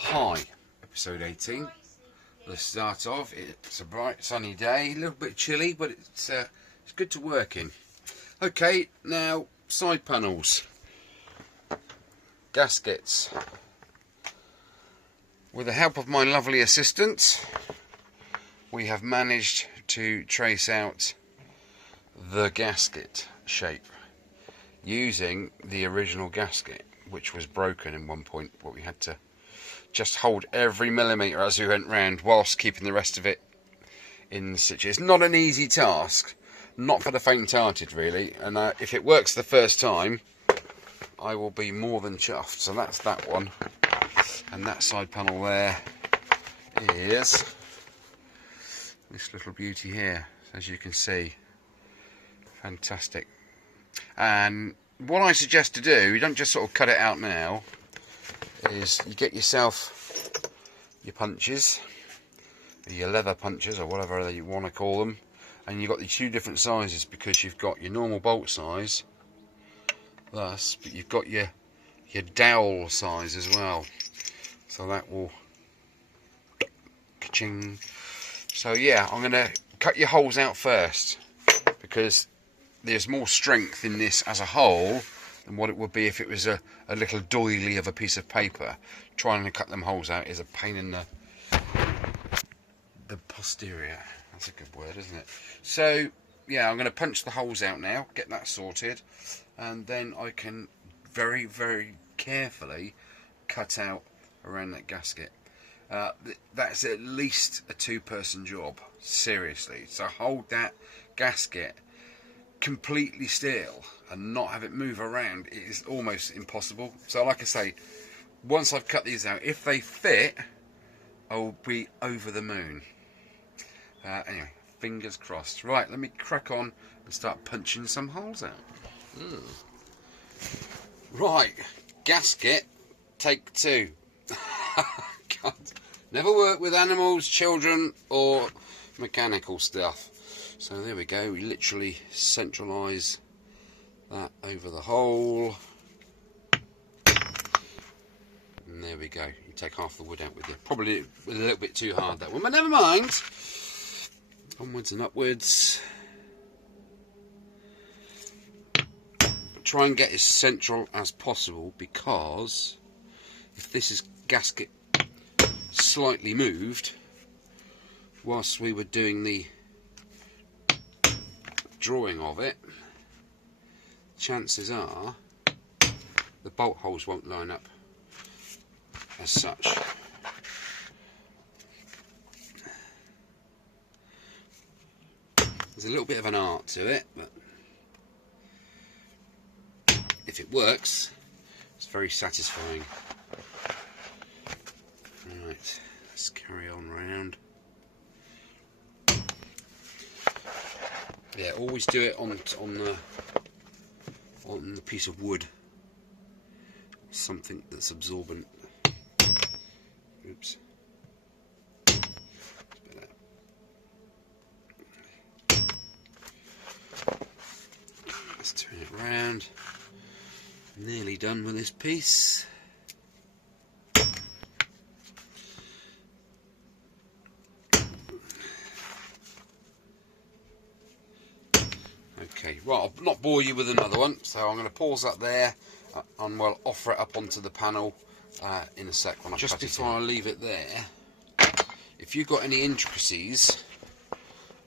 Hi, episode 18. Let's start off. It's a bright sunny day, a little bit chilly, but it's good to work in. Okay, now side panels, gaskets. With the help of my lovely assistant, we have managed to trace out the gasket shape using the original gasket, which was broken in one point, but we had to just hold every millimetre as we went round whilst keeping the rest of it in situ. It's not an easy task, not for the faint-hearted really, and if it works the first time I will be more than chuffed. So that's that one, and that side panel there is this little beauty here, as you can see. Fantastic. And what I suggest to do, you don't just sort of cut it out now, is you get yourself your punches, your leather punches or whatever you want to call them, and you've got these two different sizes because you've got your normal bolt size, thus, but you've got your dowel size as well. So that will ka-ching. So yeah, I'm going to cut your holes out first because there's more strength in this as a whole than what it would be if it was a little doily of a piece of paper. Trying to cut them holes out is a pain in the posterior. That's a good word, isn't it? So yeah, I'm going to punch the holes out now, get that sorted, and then I can very, very carefully cut out around that gasket. That's at least a two-person job, seriously. So hold that gasket completely still and not have it move around, it is almost impossible. So like I say, once I've cut these out, if they fit, I'll be over the moon. Anyway, fingers crossed. Right, let me crack on and start punching some holes out. Right, gasket take 2. God, never work with animals, children or mechanical stuff. So there we go, we literally centralise that over the hole. And there we go, you take half the wood out with you. Probably a little bit too hard, that one, but never mind. Onwards and upwards. Try and get as central as possible, because if this is gasket slightly moved whilst we were doing the drawing of it, chances are the bolt holes won't line up as such. There's a little bit of an art to it, but if it works, it's very satisfying. Right, let's carry on round. Yeah, always do it on the piece of wood, something that's absorbent. Oops. Let's turn it round. Nearly done with this piece. Okay, right, I'll not bore you with another one, so I'm going to pause that there and we'll offer it up onto the panel in a sec. When just before I leave it there, if you've got any intricacies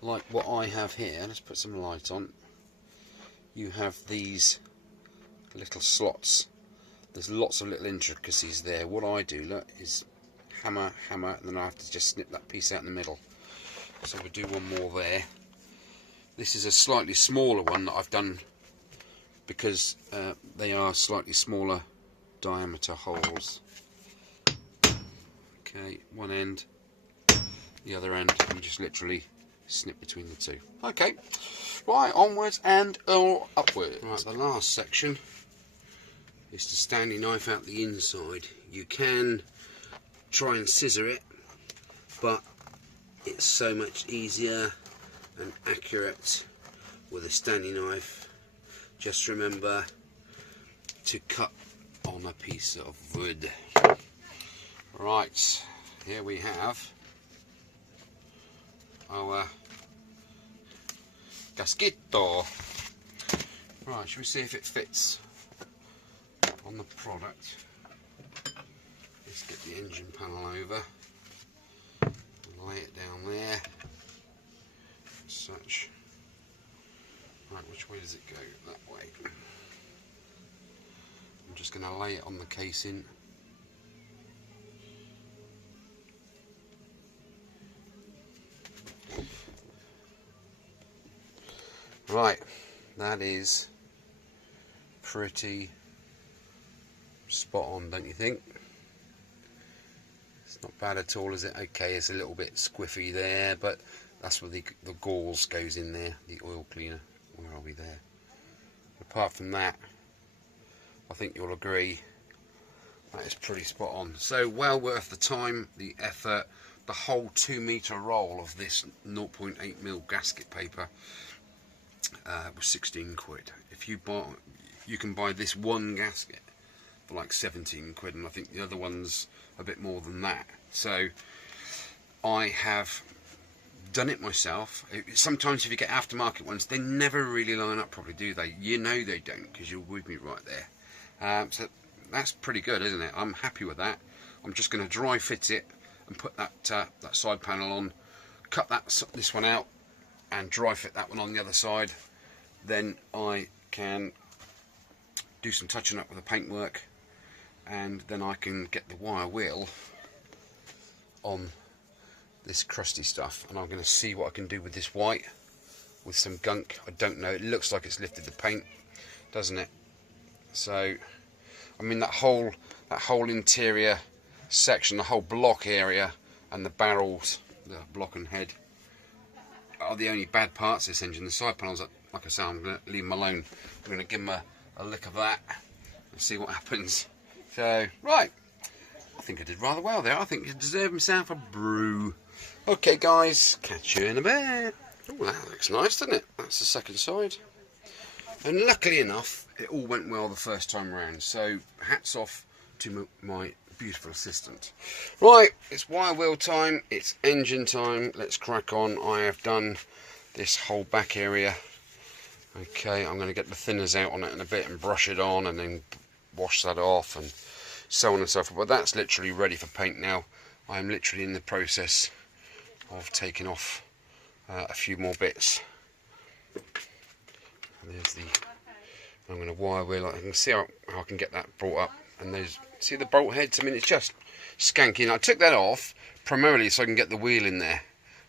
like what I have here, let's put some light on. You have these little slots. There's lots of little intricacies there. What I do, look, is hammer, hammer, and then I have to just snip that piece out in the middle. So we'll do one more there. This is a slightly smaller one that I've done because they are slightly smaller diameter holes. Okay, one end, the other end, and you just literally snip between the two. Okay, right, onwards and upwards. Right, the last section is to stand your knife out the inside. You can try and scissor it, but it's so much easier and accurate with a standing knife. Just remember to cut on a piece of wood. Right, here we have our gasket door. Right, shall we see if it fits on the product? Let's get the engine panel over and lay it down there, as such. Right, which way does it go? That way. I'm just going to lay it on the casing. Right, that is pretty spot on, don't you think? It's not bad at all, is it? Okay, it's a little bit squiffy there, but that's where the gauze goes in there, the oil cleaner. Where are we there? Apart from that, I think you'll agree that is pretty spot on. So well worth the time, the effort. The whole 2 metre roll of this 0.8mm gasket paper was 16 quid. If you buy, you can buy this one gasket for like 17 quid, and I think the other one's a bit more than that. So I have done it myself. Sometimes if you get aftermarket ones, they never really line up properly, do they? You know they don't, because you're with me right there. So that's pretty good, isn't it? I'm happy with that. I'm just going to dry fit it and put that that side panel on, cut this one out, and dry fit that one on the other side. Then I can do some touching up with the paintwork, and then I can get the wire wheel on this crusty stuff, and I'm going to see what I can do with this white with some gunk. I don't know, it looks like it's lifted the paint, doesn't it? So I mean, that whole interior section, the whole block area and the barrels, the block and head, are the only bad parts of this engine. The side panels, like I say, I'm going to leave them alone. I'm going to give them a lick of that and see what happens. So, right, I think I did rather well there. I think he deserved himself a brew. Okay guys, catch you in a bit. Oh, that looks nice, doesn't it? That's the second side. And luckily enough, it all went well the first time around. So hats off to my beautiful assistant. Right, it's wire wheel time, it's engine time. Let's crack on. I have done this whole back area. Okay, I'm going to get the thinners out on it in a bit and brush it on, and then wash that off and so on and so forth. But that's literally ready for paint now. I'm literally in the process of taking off a few more bits. And there's the, I'm going to wire wheel. I can see how I can get that brought up. And there's, see the bolt heads? I mean, it's just skanky. And I took that off primarily so I can get the wheel in there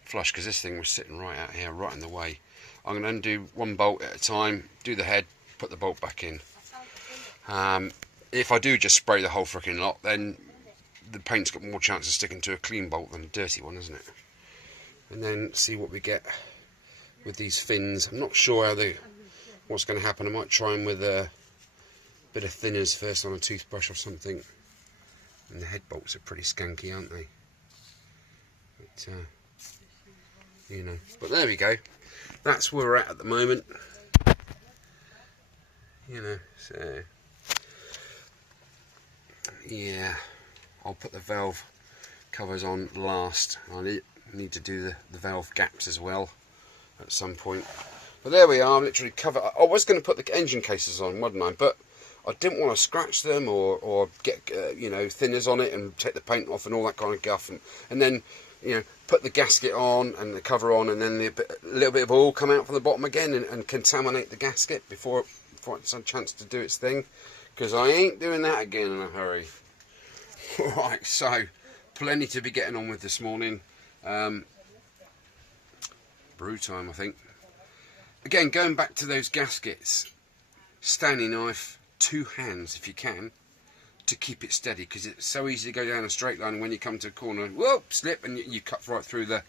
flush, because this thing was sitting right out here, right in the way. I'm going to undo one bolt at a time, do the head, put the bolt back in. If I do just spray the whole freaking lot, then the paint's got more chance of sticking to a clean bolt than a dirty one, isn't it? And then see what we get with these fins. I'm not sure how what's going to happen. I might try them with a bit of thinners first on a toothbrush or something. And the head bolts are pretty skanky, aren't they? But, you know. But there we go. That's where we're at the moment. You know, so yeah, I'll put the valve covers on last. I need to do the valve gaps as well at some point. But there we are. I'm literally covered. I was going to put the engine cases on, wasn't I? But I didn't want to scratch them or get you know, thinners on it and take the paint off and all that kind of guff, and then, you know, put the gasket on and the cover on, and then a little bit of oil come out from the bottom again and contaminate the gasket before it's a chance to do its thing, because I ain't doing that again in a hurry. Right, so plenty to be getting on with this morning. Brew time, I think. Again, going back to those gaskets, Stanley knife, 2 hands if you can, to keep it steady, because it's so easy to go down a straight line, and when you come to a corner, whoop, slip, and you cut right through where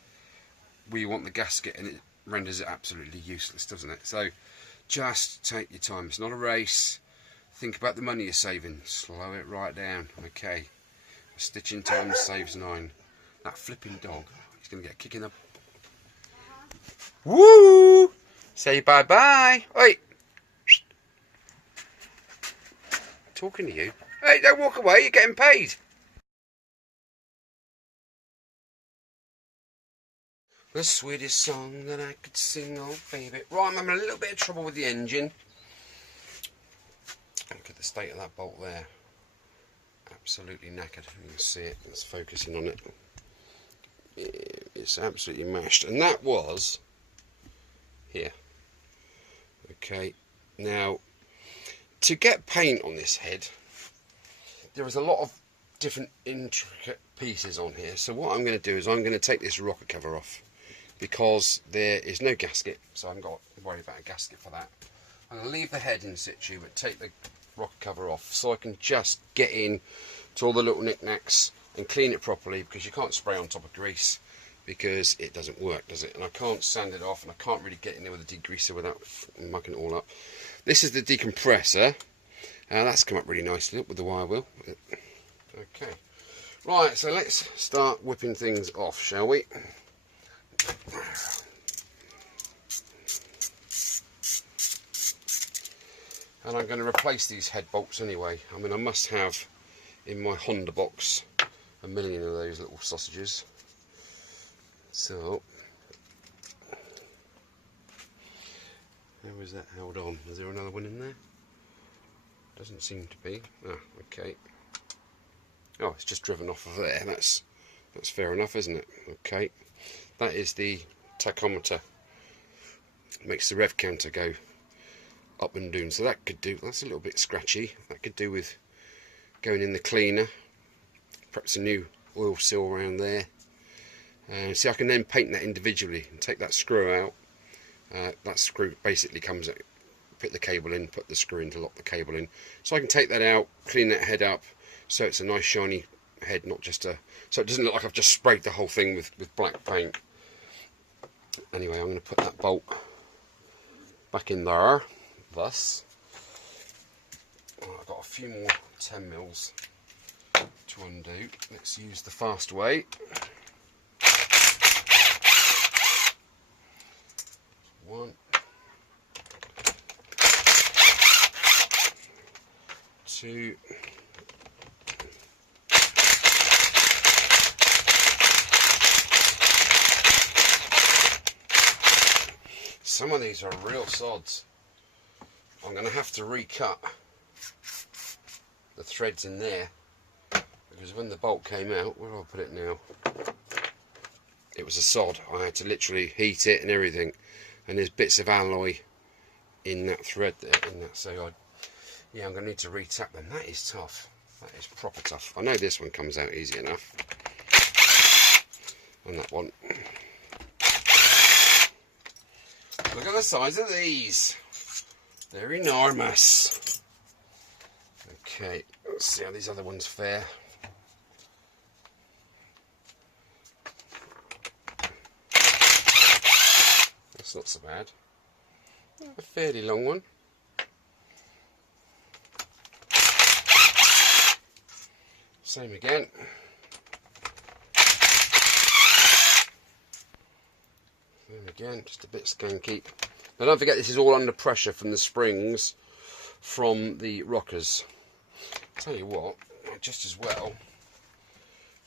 you want the gasket, and it renders it absolutely useless, doesn't it? So just take your time. It's not a race. Think about the money you're saving. Slow it right down. Okay, a stitch in time saves 9. That flipping dog, he's going to get a kick in the... Woo! Say bye-bye. Wait. Talking to you. Hey, don't walk away, you're getting paid. The sweetest song that I could sing, oh baby. Right, I'm having a little bit of trouble with the engine. Look at the state of that bolt there. Absolutely knackered. You can see it. It's focusing on it. It's absolutely mashed. And that was here. Okay. Now, to get paint on this head, there is a lot of different intricate pieces on here. So what I'm going to do is I'm going to take this rocker cover off, because there is no gasket, so I haven't got to worry about a gasket for that. I'm going to leave the head in situ, but take the rocker cover off so I can just get in to all the little knickknacks and clean it properly, because you can't spray on top of grease because it doesn't work, does it? And I can't sand it off, and I can't really get in there with a degreaser without mucking it all up. This is the decompressor. That's come up really nicely with the wire wheel. Okay. Right, so let's start whipping things off, shall we? And I'm going to replace these head bolts anyway. I mean, I must have in my Honda box a million of those little sausages. So, how is that held on? Is there another one in there? Doesn't seem to be. Ah, okay. Oh, it's just driven off of there. That's fair enough, isn't it? Okay. That is the tachometer. Makes the rev counter go up and down. So that could do. That's a little bit scratchy. That could do with going in the cleaner. Perhaps a new oil seal around there. See, I can then paint that individually and take that screw out. That screw basically comes out. Put the cable in, put the screw in to lock the cable in. So I can take that out, clean that head up, so it's a nice shiny head, not just a... So it doesn't look like I've just sprayed the whole thing with black paint. Anyway, I'm going to put that bolt back in there, thus. Oh, I've got a few more 10 mils to undo. Let's use the fast way. 1, 2, some of these are real sods. I'm going to have to recut the threads in there, because when the bolt came out, where do I put it now? It was a sod. I had to literally heat it and everything, and there's bits of alloy in that thread there. So yeah, I'm going to need to retap them. That is tough. That is proper tough. I know this one comes out easy enough, and that one. Look at the size of these. They're enormous. Okay, let's see how these other ones fare. That's not so bad. A fairly long one. Same again. Same again, just a bit skanky. Now don't forget, this is all under pressure from the springs from the rockers. Tell you what, I'd just as well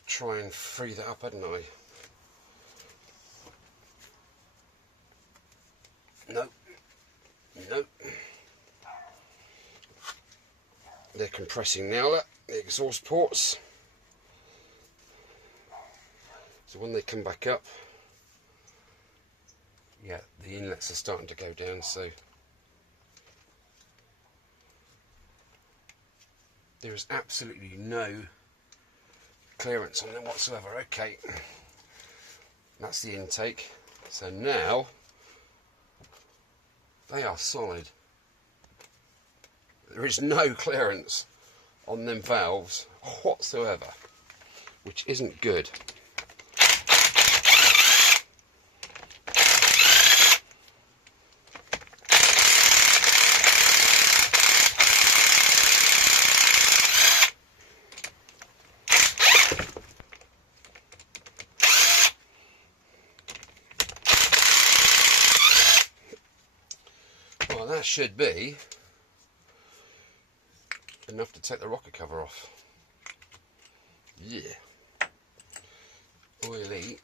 try and free that up, hadn't I? Nope. Nope. They're compressing now, look, the exhaust ports. So when they come back up, yeah, the inlets are starting to go down, so there is absolutely no clearance on them whatsoever. Okay, that's the intake. So now they are solid. There is no clearance on them valves whatsoever, which isn't good. Well, that should be enough to take the rocker cover off. Yeah. Oily.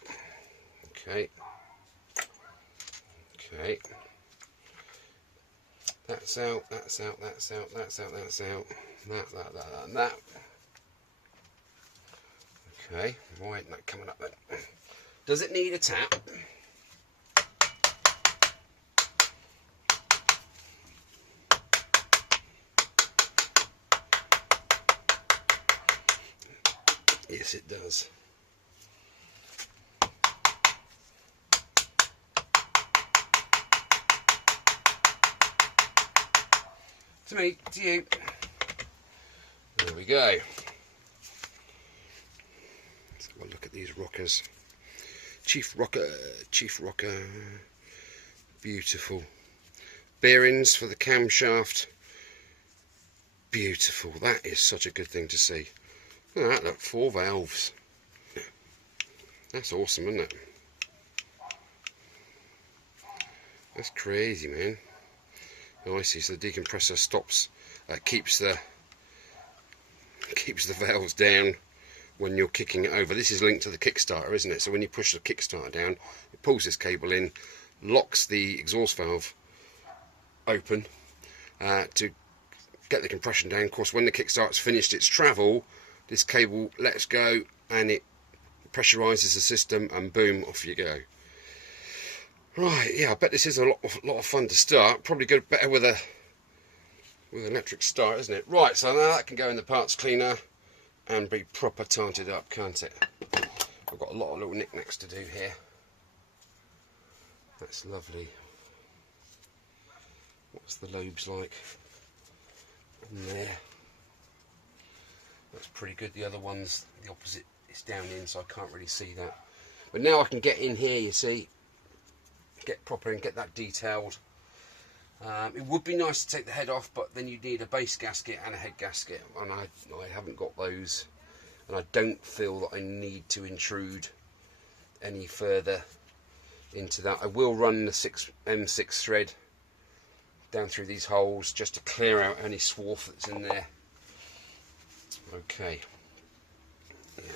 Okay. Okay. That's out, that's out, that's out, that's out, that's out. That, and that. Okay, why isn't that coming up then? Does it need a tap? Yes, it does. To me, to you. There we go. Let's have a look at these rockers. Chief rocker. Beautiful. Bearings for the camshaft. Beautiful. That is such a good thing to see. Look at that, look, 4 valves. That's awesome, isn't it? That's crazy, man. Oh, I see. So the decompressor stops, keeps the valves down when you're kicking it over. This is linked to the kickstarter, isn't it? So when you push the kickstarter down, it pulls this cable in, locks the exhaust valve open to get the compression down. Of course, when the kickstarter's finished its travel, this cable lets go and it pressurizes the system, and boom, off you go. Right, yeah, I bet this is a lot of fun to start. Probably go better with an electric start, isn't it? Right, so now that can go in the parts cleaner and be proper tightened up, can't it? I've got a lot of little knickknacks to do here. That's lovely. What's the lobes like on there? That's pretty good. The other one's the opposite. It's down in, so I can't really see that. But now I can get in here, you see. Get proper and get that detailed. It would be nice to take the head off, but then you need a base gasket and a head gasket, and I haven't got those, and I don't feel that I need to intrude any further into that. I will run the M6 thread down through these holes just to clear out any swarf that's in there. Okay. Yeah.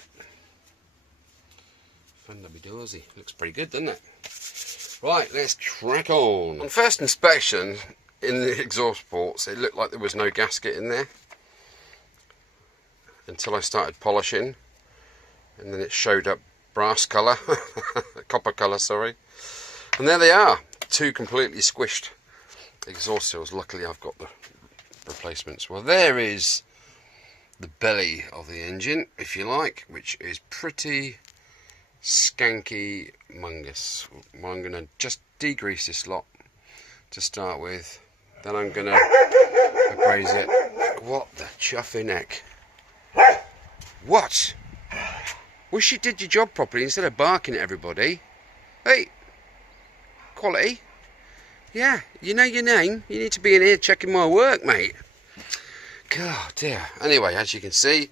Fun-dubby-dozy. Looks pretty good, doesn't it? Right, let's crack on. On first inspection, in the exhaust ports, it looked like there was no gasket in there until I started polishing, and then it showed up brass colour, copper colour, sorry. And there they are, 2 completely squished exhaust seals. Luckily I've got the replacements. Well, there is the belly of the engine, if you like, which is pretty skanky mungus. Well, I'm going to just degrease this lot to start with, then I'm going to abrase it. What the chuffing heck? What? Wish you did your job properly instead of barking at everybody. Hey, quality. Yeah, you know your name. You need to be in here checking my work, mate. God dear. Anyway, as you can see,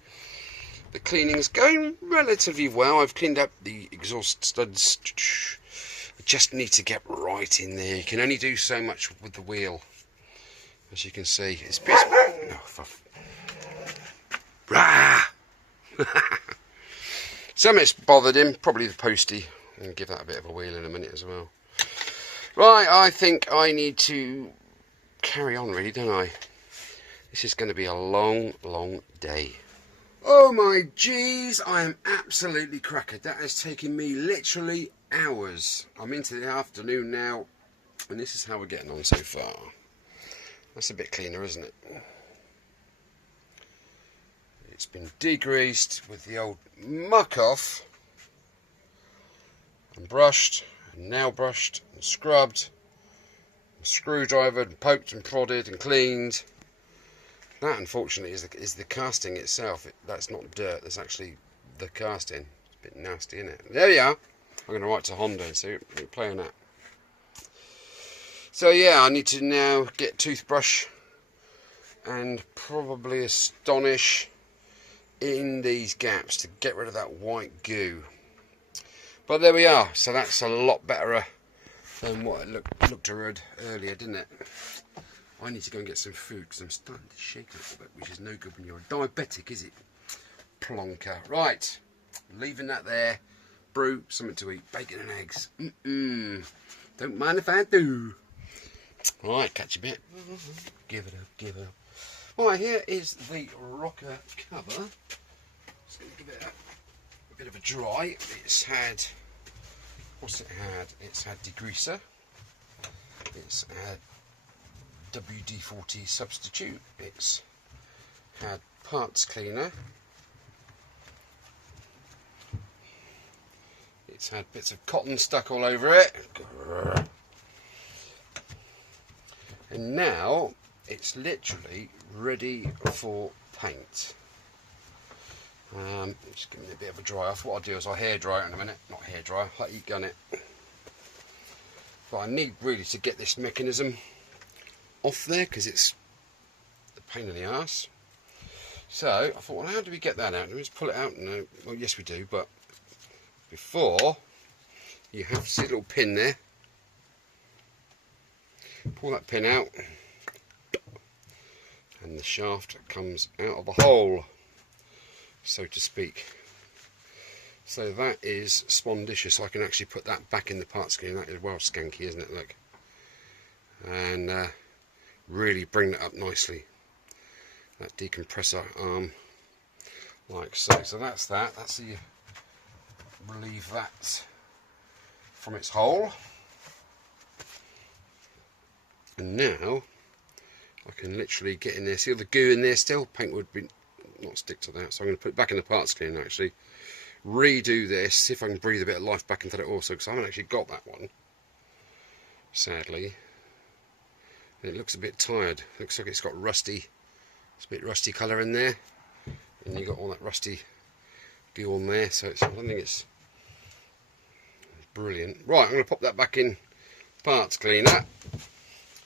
the cleaning's going relatively well. I've cleaned up the exhaust studs. I just need to get right in there. You can only do so much with the wheel, as you can see. It's something's bothered him, probably the postie. I'll give that a bit of a wheel in a minute as well. Right, I think I need to carry on, really, don't I? This is going to be a long, long day. Oh my jeez, I am absolutely crackered. That has taken me literally hours. I'm into the afternoon now, and this is how we're getting on so far. That's a bit cleaner, isn't it? It's been degreased with the old muck off, and brushed, and nail brushed, and scrubbed, and screwdrivered, and poked and prodded and cleaned. That, unfortunately, is the casting itself. That's not dirt, that's actually the casting. It's a bit nasty, isn't it? There we are. I'm going to write to Honda and see we're playing that. So yeah, I need to now get toothbrush and probably astonish in these gaps to get rid of that white goo. But there we are. So that's a lot better than what it looked earlier, didn't it? I need to go and get some food because I'm starting to shake a little bit, which is no good when you're a diabetic, is it? Plonker. Right, leaving that there. Brew something to eat. Bacon and eggs. Don't mind if I do. Right, catch a bit. Give it up, give it up. Right, here is the rocker cover. Just going to give it a bit of a dry. It's had, what's it had? It's had degreaser. It's had WD-40 substitute. It's had parts cleaner. It's had bits of cotton stuck all over it. And now it's literally ready for paint. Just giving it a bit of a dry off. What I'll do is I'll hair dry it in a minute. Not hair dry, I'll heat gun it. But I need really to get this mechanism off there because it's a pain in the arse. So I thought, well, how do we get that out? Do we just pull it out? No. Well, yes we do, but before you have to see a little pin there. Pull that pin out and the shaft comes out of a hole, so to speak. So that is spondicious. So I can actually put that back in the parts cleaner. That is well skanky, isn't it? Look, and really bring that up nicely. That decompressor arm, like so. So that's that. That's the relieve that from its hole. And now I can literally get in there. See all the goo in there still? Paint would be not stick to that. So I'm going to put it back in the parts cleaner actually. Redo this, see if I can breathe a bit of life back into it also, because I haven't actually got that one, sadly. And it looks a bit tired. Looks like it's got rusty. It's a bit rusty colour in there. And you got all that rusty goo on there, so I don't think it's brilliant. Right, I'm going to pop that back in parts cleaner.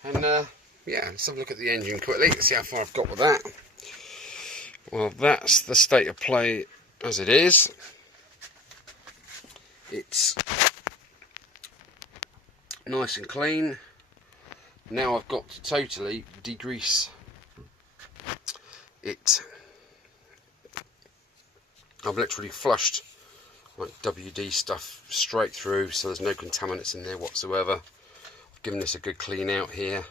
And yeah, let's have a look at the engine quickly. Let's see how far I've got with that. Well, that's the state of play as it is. It's nice and clean. Now I've got to totally degrease it. I've literally flushed like WD stuff straight through, so there's no contaminants in there whatsoever. I've given this a good clean out here.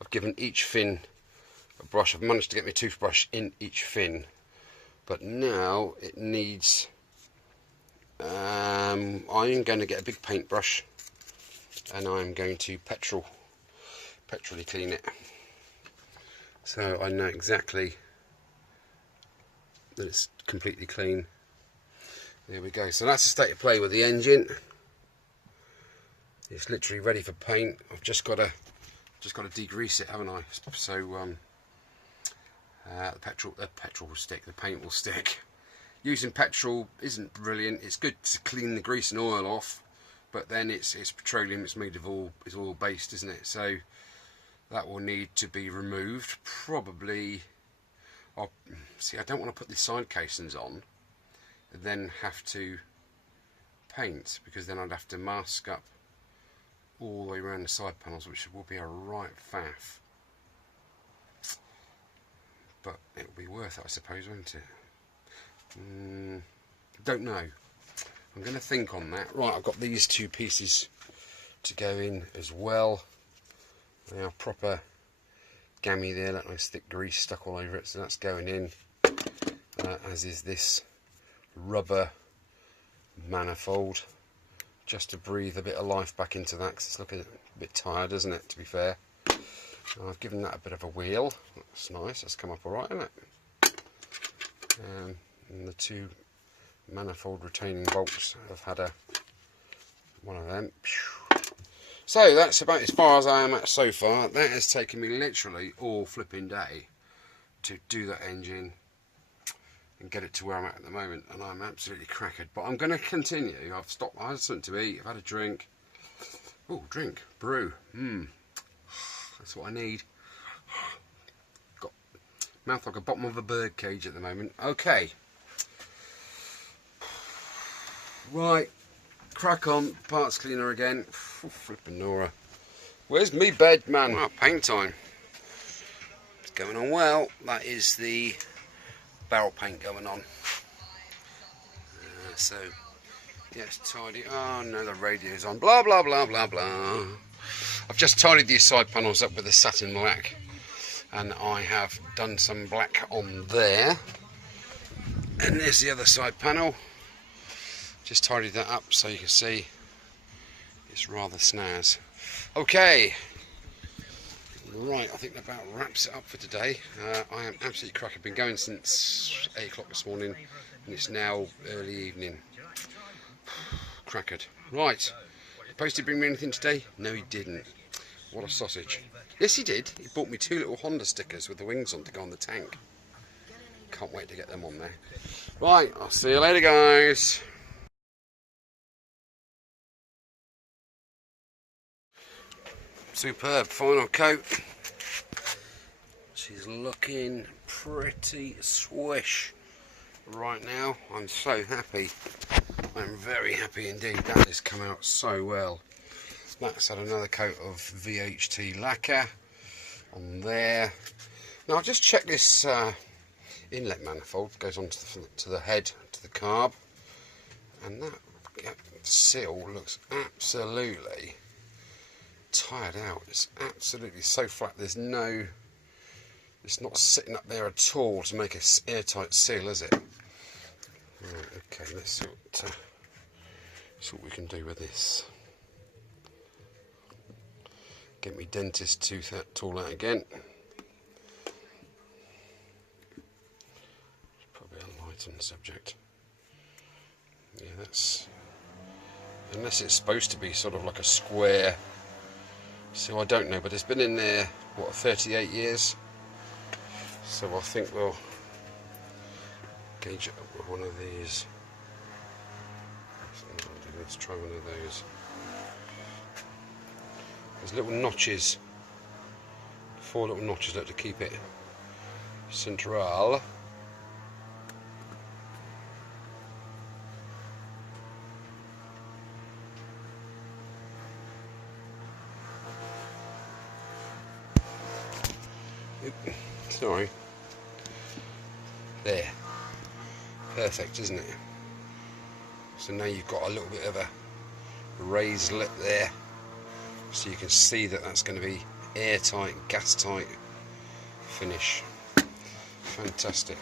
I've given each fin a brush. I've managed to get my toothbrush in each fin, but now it needs I'm going to get a big paintbrush and I'm going to petrolly clean it, so I know exactly that it's completely clean. There we go. So that's the state of play with the engine. It's literally ready for paint. I've just got to degrease it, haven't I? So the petrol will stick, the paint will stick. Using petrol isn't brilliant. It's good to clean the grease and oil off, but then it's petroleum. It's made of it's oil based, isn't it? So that will need to be removed. Probably. See, I don't want to put the side casings on and then have to paint, because then I'd have to mask up all the way around the side panels, which will be a right faff. But it will be worth it, I suppose, won't it? Don't know. I'm going to think on that. Right, I've got these two pieces to go in as well. They are proper gammy there, that nice thick grease stuck all over it, so that's going in, as is this rubber manifold, just to breathe a bit of life back into that, because it's looking a bit tired, isn't it, to be fair. I've given that a bit of a wheel. That's nice, that's come up alright, isn't it? And the two manifold retaining bolts have had one of them. So that's about as far as I am at so far. That has taken me literally all flipping day to do that engine and get it to where I'm at the moment, and I'm absolutely crackered. But I'm going to continue. I've stopped. I had something to eat. I've had a drink. Oh, drink, brew. That's what I need. Got mouth like a bottom of a bird cage at the moment. Okay. Right. Crack on, parts cleaner again. Flipping Nora. Where's me bed, man? Well, paint time. It's going on well. That is the barrel paint going on. So Yes, tidy. Oh no, the radio's on. Blah blah blah blah blah. I've just tidied these side panels up with the satin black, and I have done some black on there. And there's the other side panel. Just tidied that up so you can see it's rather snaz. Okay. Right, I think that about wraps it up for today. I am absolutely cracked. I've been going since 8 o'clock this morning, and it's now early evening. Crackered. Right, supposed to bring me anything today? No, he didn't. What a sausage. Yes, he did. He bought me 2 little Honda stickers with the wings on to go on the tank. Can't wait to get them on there. Right, I'll see you later, guys. Superb final coat. She's looking pretty swish right now. I'm so happy. I'm very happy indeed. That has come out so well. That's had another coat of VHT lacquer on there. Now I'll just check this inlet manifold. Goes on to the head, to the carb, and that seal looks absolutely tired out. It's absolutely so flat. There's no, it's not sitting up there at all to make an airtight seal, is it? Right, okay, let's see what we can do with this. Get me dentist tool out again. Probably a lightened subject. Yeah, that's, unless it's supposed to be sort of like a square. So I don't know, but it's been in there, what, 38 years? So I think we'll gauge it up with one of these. Let's try one of those. There's little notches, 4 little notches there to keep it central. Sorry. There. Perfect, isn't it? So now you've got a little bit of a raised lip there, so you can see that that's going to be airtight, gas tight finish. Fantastic.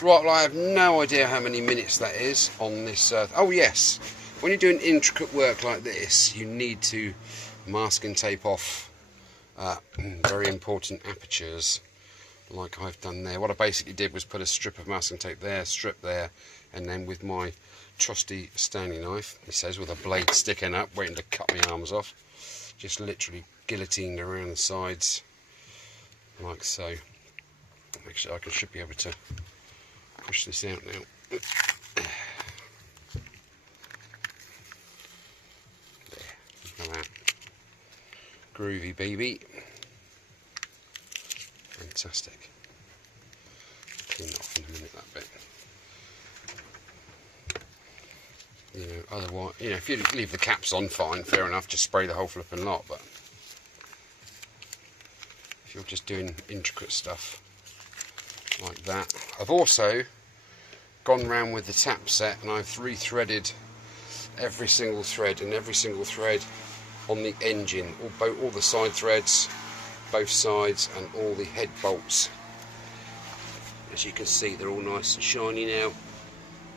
Right, well, I have no idea how many minutes that is on this. Oh yes, when you're doing intricate work like this, you need to mask and tape off very important apertures, like I've done there. What I basically did was put a strip of masking tape there, strip there, and then with my trusty Stanley knife, it says, with a blade sticking up, waiting to cut my arms off, just literally guillotined around the sides, like so. Actually, I should be able to push this out now. There, come out. Groovy baby. Fantastic. Clean that off in a minute, that bit. You know, otherwise, you know, if you leave the caps on, fine, fair enough, just spray the whole flipping lot, but if you're just doing intricate stuff like that. I've also gone round with the tap set and I've re-threaded every single thread, and every single thread on the engine, all the side threads, both sides, and all the head bolts. As you can see, they're all nice and shiny now.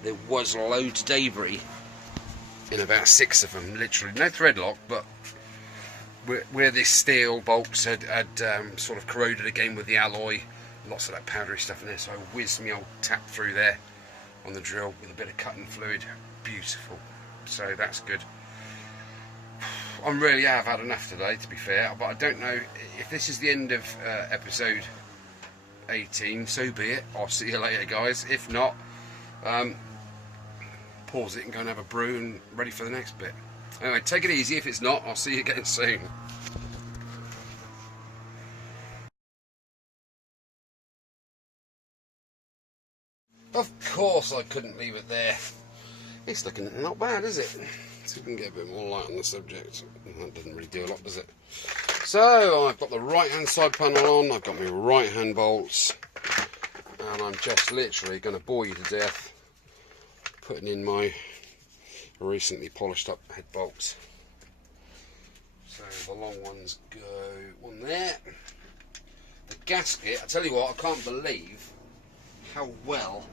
There was loads of debris in about 6 of them, literally. No thread lock, but where this steel bolts had sort of corroded again with the alloy, lots of that powdery stuff in there, so I whizzed my old tap through there on the drill with a bit of cutting fluid. Beautiful. So that's good. I really have had enough today, to be fair, but I don't know if this is the end of episode 18, so be it. I'll see you later, guys. If not, pause it and go and have a brew and ready for the next bit. Anyway, take it easy. If it's not, I'll see you again soon. Of course I couldn't leave it there. It's looking not bad, is it? So we can get a bit more light on the subject. That doesn't really do a lot, does it? So I've got the right hand side panel on, I've got my right hand bolts, and I'm just literally going to bore you to death putting in my recently polished up head bolts. So the long ones go on there. The gasket, I tell you what, I can't believe how well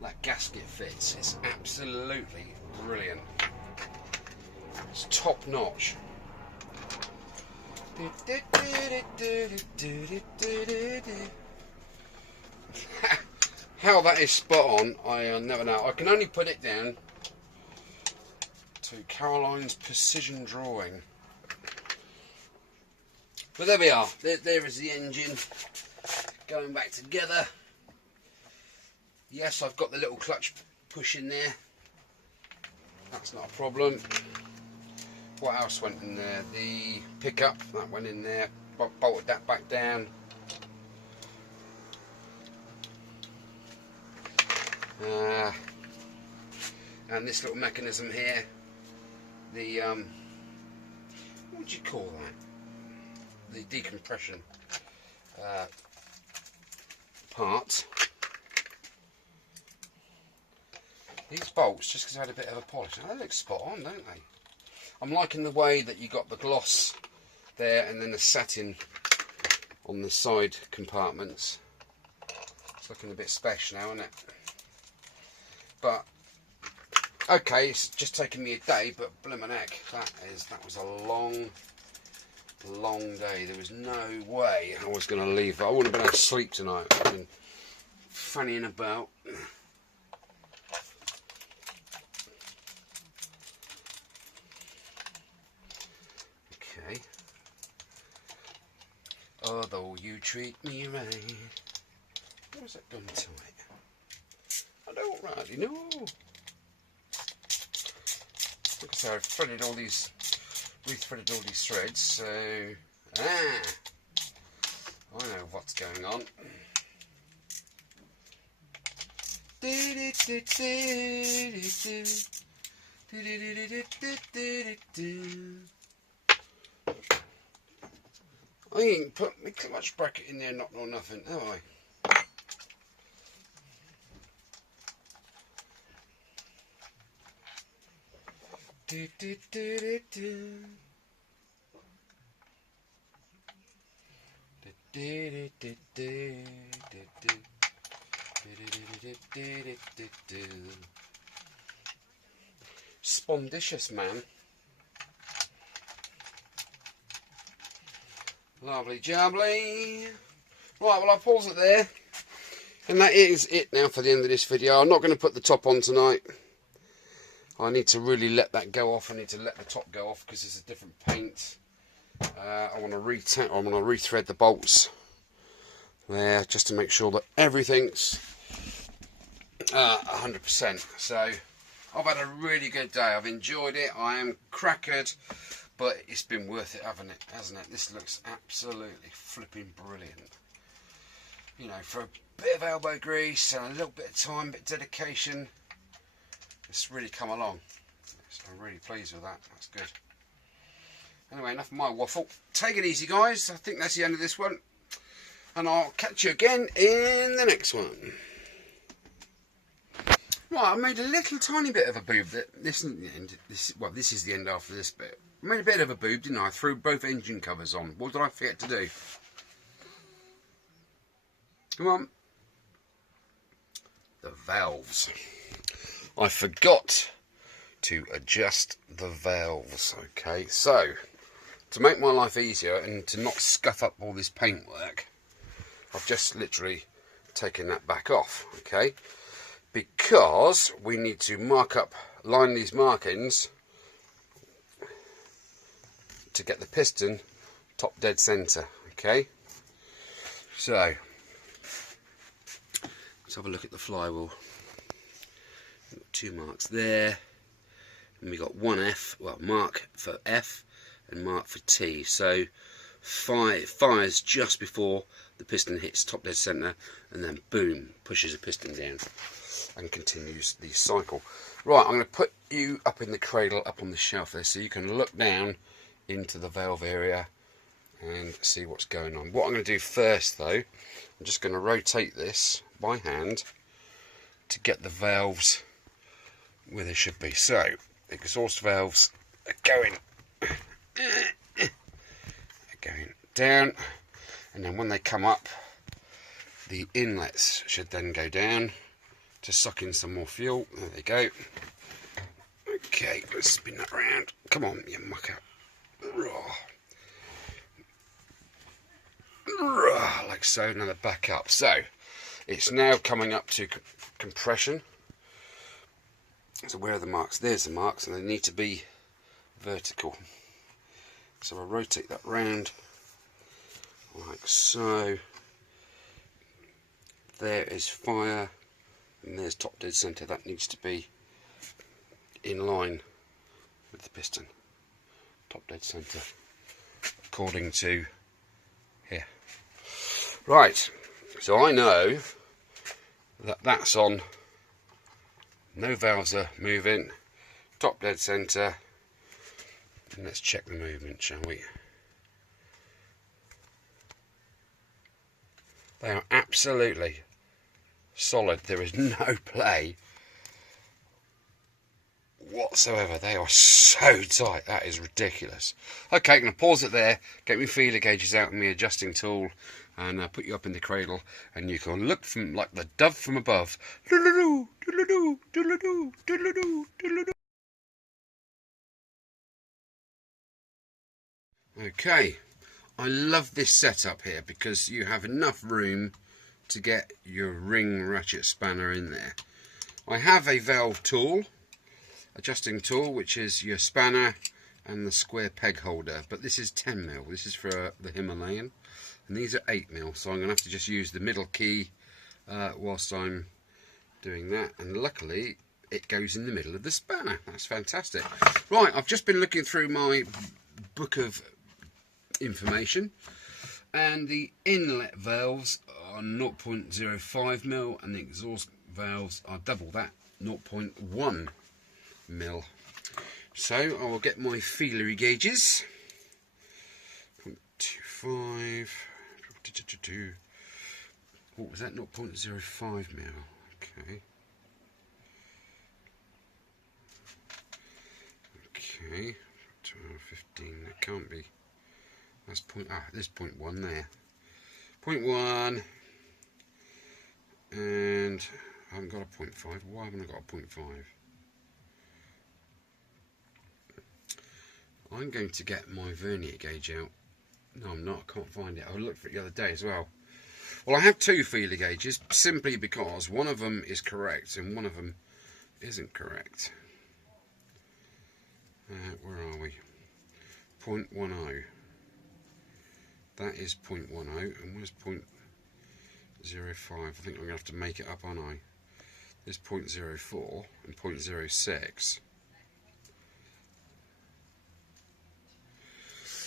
that gasket fits. It's absolutely brilliant. It's top notch. How that is spot on, I never know. I can only put it down to Caroline's precision drawing. But there we are. There is the engine going back together. Yes, I've got the little clutch push in there. That's not a problem. What else went in there? The pickup, that went in there. Bolted that back down. And this little mechanism here, the what would you call that? The decompression part. These bolts, just because I had a bit of a polish, they look spot on, don't they? I'm liking the way that you got the gloss there and then the satin on the side compartments. It's looking a bit special now, isn't it? But okay, it's just taken me a day, but blimmin' heck, that was a long day. There was no way I was going to leave. I wouldn't have been able to sleep tonight. I've been fannying about. Okay. Although you treat me right. What was that done to it? I don't really know. Like I say, I've threaded all these, rethreaded all these threads, so I know what's going on. I ain't put my clutch bracket in there, not or nothing, have I? Spondicious, man. Lovely jubbly. Right, well, I'll pause it there. And that is it now for the end of this video. I'm not going to put the top on tonight. I need to really let that go off. I need to let the top go off because it's a different paint. I want to rethread the bolts there just to make sure that everything's 100%. So I've had a really good day. I've enjoyed it. I am crackered, but it's been worth it, hasn't it? This looks absolutely flipping brilliant. You know, for a bit of elbow grease and a little bit of time, a bit of dedication, it's really come along. So I'm really pleased with that. That's good. Anyway, enough of my waffle. Take it easy, guys. I think that's the end of this one. And I'll catch you again in the next one. Right, I made a little tiny bit of a boob. This isn't the end. This is the end after this bit. I made a bit of a boob, didn't I? I threw both engine covers on. What did I forget to do? Come on. The valves. I forgot to adjust the valves. Okay, so to make my life easier and to not scuff up all this paintwork, I've just literally taken that back off. Okay, because we need to line these markings to get the piston top dead center. Okay, so let's have a look at the flywheel. Two marks there, and we got one F, well, mark for F and mark for T. So fires just before the piston hits top dead center, and then boom, pushes the piston down and continues the cycle. Right, I'm going to put you up in the cradle, up on the shelf there, so you can look down into the valve area and see what's going on. What I'm going to do first, though, I'm just going to rotate this by hand to get the valves where they should be. So the exhaust valves are going down, and then when they come up, the inlets should then go down to suck in some more fuel. There they go. Okay, let's spin that round. Come on, you mucker. Like so. Now they're back up. So it's now coming up to compression. So where are the marks? There's the marks, and they need to be vertical. So I'll rotate that round like so. There is fire, and there's top dead centre. That needs to be in line with the piston. Top dead centre, according to here. Right, so I know that that's on. No valves are moving. Top dead centre. And let's check the movement, shall we? They are absolutely solid. There is no play whatsoever. They are so tight. That is ridiculous. Okay, I'm going to pause it there, get my feeler gauges out and my adjusting tool, and put you up in the cradle, and you can look from like the dove from above. Doodle-doo, doodle-doo, doodle-doo, doodle-doo, doodle-doo. Okay, I love this setup here because you have enough room to get your ring ratchet spanner in there. I have a valve tool, adjusting tool, which is your spanner and the square peg holder, but this is 10mm. This is for the Himalayan, and these are 8mm, so I'm going to have to just use the middle key whilst I'm doing that, and luckily it goes in the middle of the spanner. That's fantastic. Right, I've just been looking through my book of information, and the inlet valves are 0.05mm and the exhaust valves are double that, 0.1mm. So I will get my feelery gauges. 0.25. What was that? 0.05mm. Okay. Okay. 15. That can't be. That's there's 0.1 there. 0.1, and I haven't got a 0.5. Why haven't I got a 0.5? I'm going to get my vernier gauge out. No, I'm not. I can't find it. I looked for it the other day as well. Well, I have two feeler gauges simply because one of them is correct and one of them isn't correct. Where are we? 0.10. That is 0.10, and where's 0.05? I think I'm going to have to make it up, aren't I? There's 0.04 and 0.06.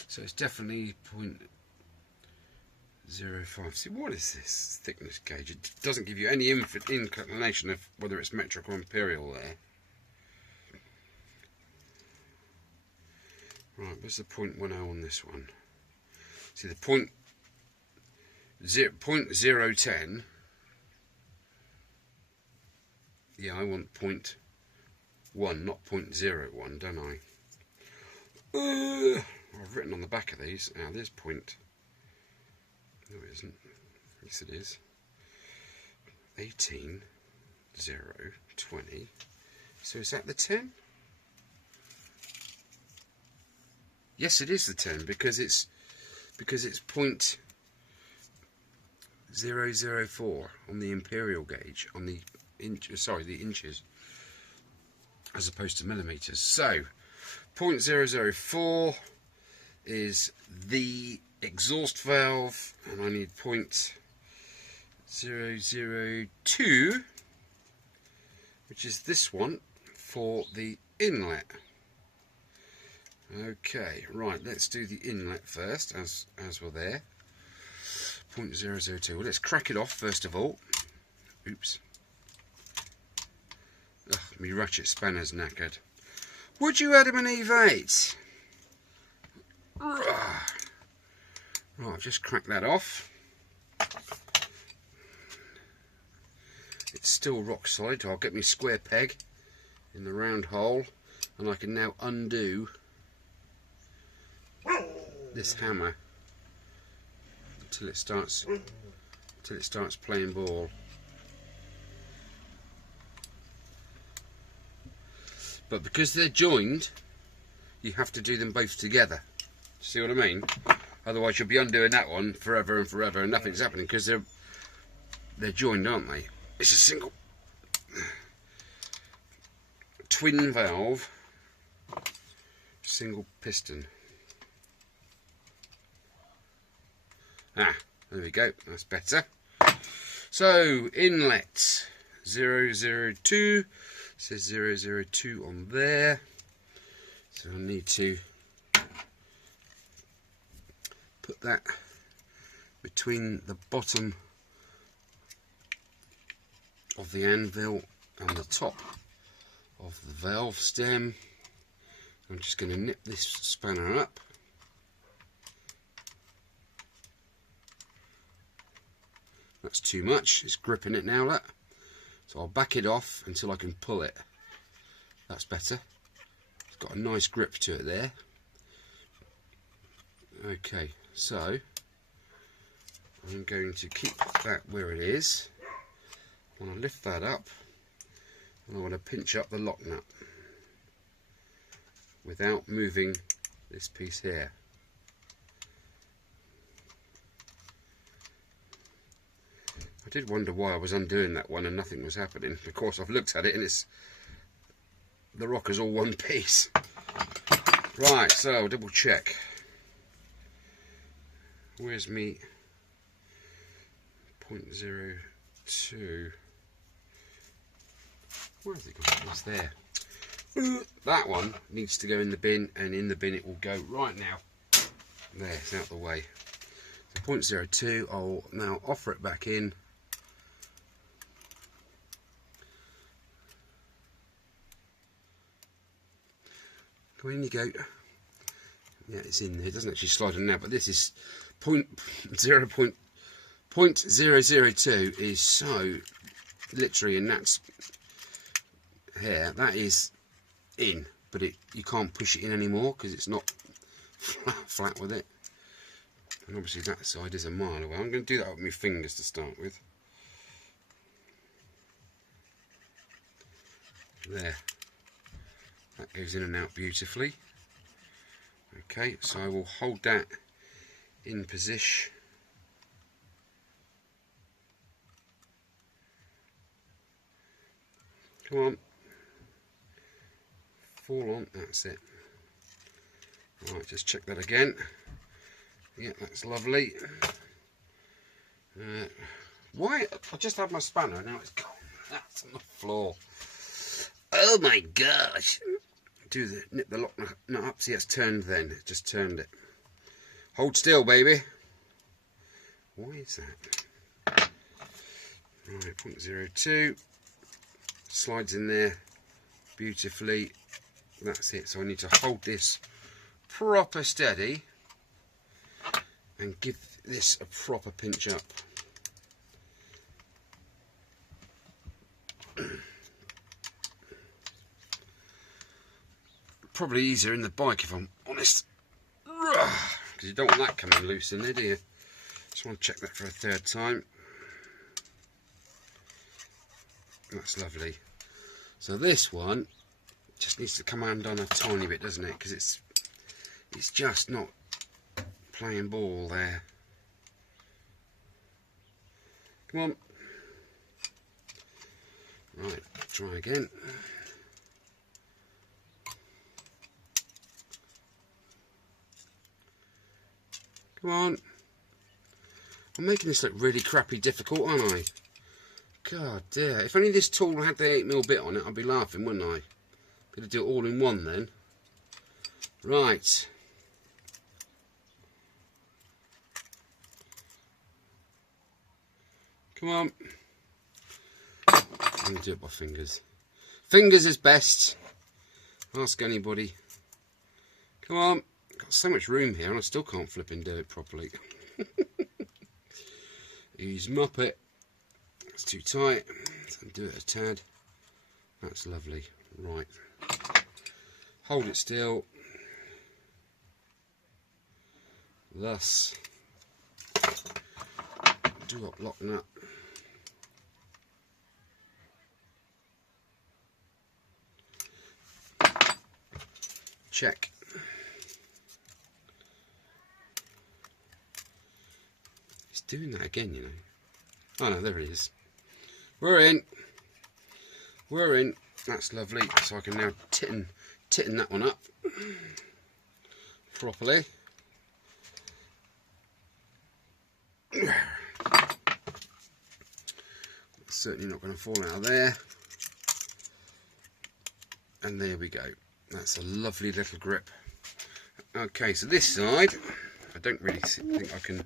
So it's definitely 0.05. See, what is this thickness gauge? It doesn't give you any inclination of whether it's metric or imperial there. Right, where's the 0.10 on this one? See, the 0.010. Yeah, I want 0.1, not 0.01, don't I? I've written on the back of these. Now, there's point. No, it isn't. Yes, it is. 18, 0, 20. So is that the 10? Yes, it is the 10 because it's 0.004 on the imperial gauge, on the the inches, as opposed to millimeters. So 0.004 is the exhaust valve, and I need 0.002, which is this one, for the inlet. Okay, right, let's do the inlet first, as we're there. 0.002. Well, let's crack it off first of all. Oops. Ugh, my ratchet spanner's knackered. Would you add him an EV8? Right, I've just cracked that off. It's still rock solid. I'll get my square peg in the round hole, and I can now undo this hammer until it starts playing ball. But because they're joined, you have to do them both together. See what I mean? Otherwise you'll be undoing that one forever and forever and nothing's happening, because they're joined, aren't they? It's a single twin valve, single piston. Ah, there we go, that's better. So inlet 002, says 002 on there, so I need to put that between the bottom of the anvil and the top of the valve stem. I'm just going to nip this spanner up. That's too much, it's gripping it now, that. So I'll back it off until I can pull it. That's better. It's got a nice grip to it there. Okay, so I'm going to keep that where it is. I want to lift that up, and I want to pinch up the lock nut without moving this piece here. I did wonder why I was undoing that one and nothing was happening. Of course, I've looked at it and it's the rocker's all one piece. Right, so I'll double check. Where's me 0.02? Where has it gone? It's there. That one needs to go in the bin, and in the bin it will go right now. There, it's out of the way. So 0.02, I'll now offer it back in. Come in you go. Yeah, it's in there. It doesn't actually slide in now, but this is 0.002 is so literally, and that's here. That is in, but you can't push it in anymore because it's not flat with it. And obviously that side is a mile away. I'm going to do that with my fingers to start with. There. That goes in and out beautifully. Okay, so I will hold that in position. Come on. Fall on, that's it. Right, just check that again. Yeah, that's lovely. Why? I just had my spanner and now it's gone. That's on the floor. Oh my gosh. Nip the lock nut up. See, it's turned then. It just turned it. Hold still, baby. Why is that? Right, 0.02. Slides in there beautifully. That's it. So I need to hold this proper steady and give this a proper pinch up. Probably easier in the bike if I'm honest, because you don't want that coming loose in there, do you? Just want to check that for a third time. That's lovely. So this one just needs to come undone a tiny bit, doesn't it? Because it's just not playing ball there. Come on. Right, try again. Come on. I'm making this look really crappy difficult, aren't I? God dear. If only this tool had the 8mm bit on it, I'd be laughing, wouldn't I? Could do it all in one then. Right. Come on. I'm going to do it by fingers. Fingers is best. Ask anybody. Come on. Got so much room here and I still can't flip and do it properly. Ease Muppet. It's too tight. So do it a tad. That's lovely. Right. Hold it still. Thus, do up, lock nut. Check. It's doing that again, you know. Oh no, there it is. We're in. We're in. That's lovely. So I can now tighten that one up properly. It's certainly not going to fall out of there. And there we go. That's a lovely little grip. Okay, so this side, I don't really think I can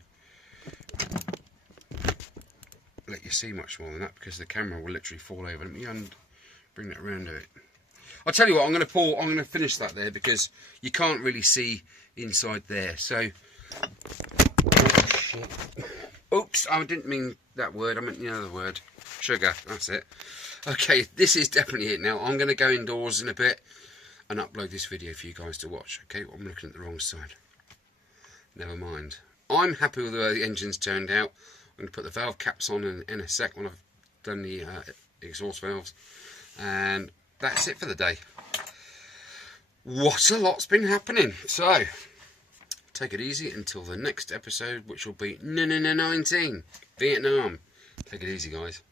let you see much more than that because the camera will literally fall over. Let me bring that around a bit. I'll tell you what, I'm going to finish that there because you can't really see inside there. So, oh, shit. Oops, I didn't mean that word, I meant the other word. Sugar, that's it. Okay, this is definitely it now. I'm going to go indoors in a bit and upload this video for you guys to watch. Okay, well, I'm looking at the wrong side. Never mind. I'm happy with the way the engine's turned out. I'm going to put the valve caps on in a sec when I've done the exhaust valves. And that's it for the day. What a lot's been happening. So, take it easy until the next episode, which will be 19, Vietnam. Take it easy, guys.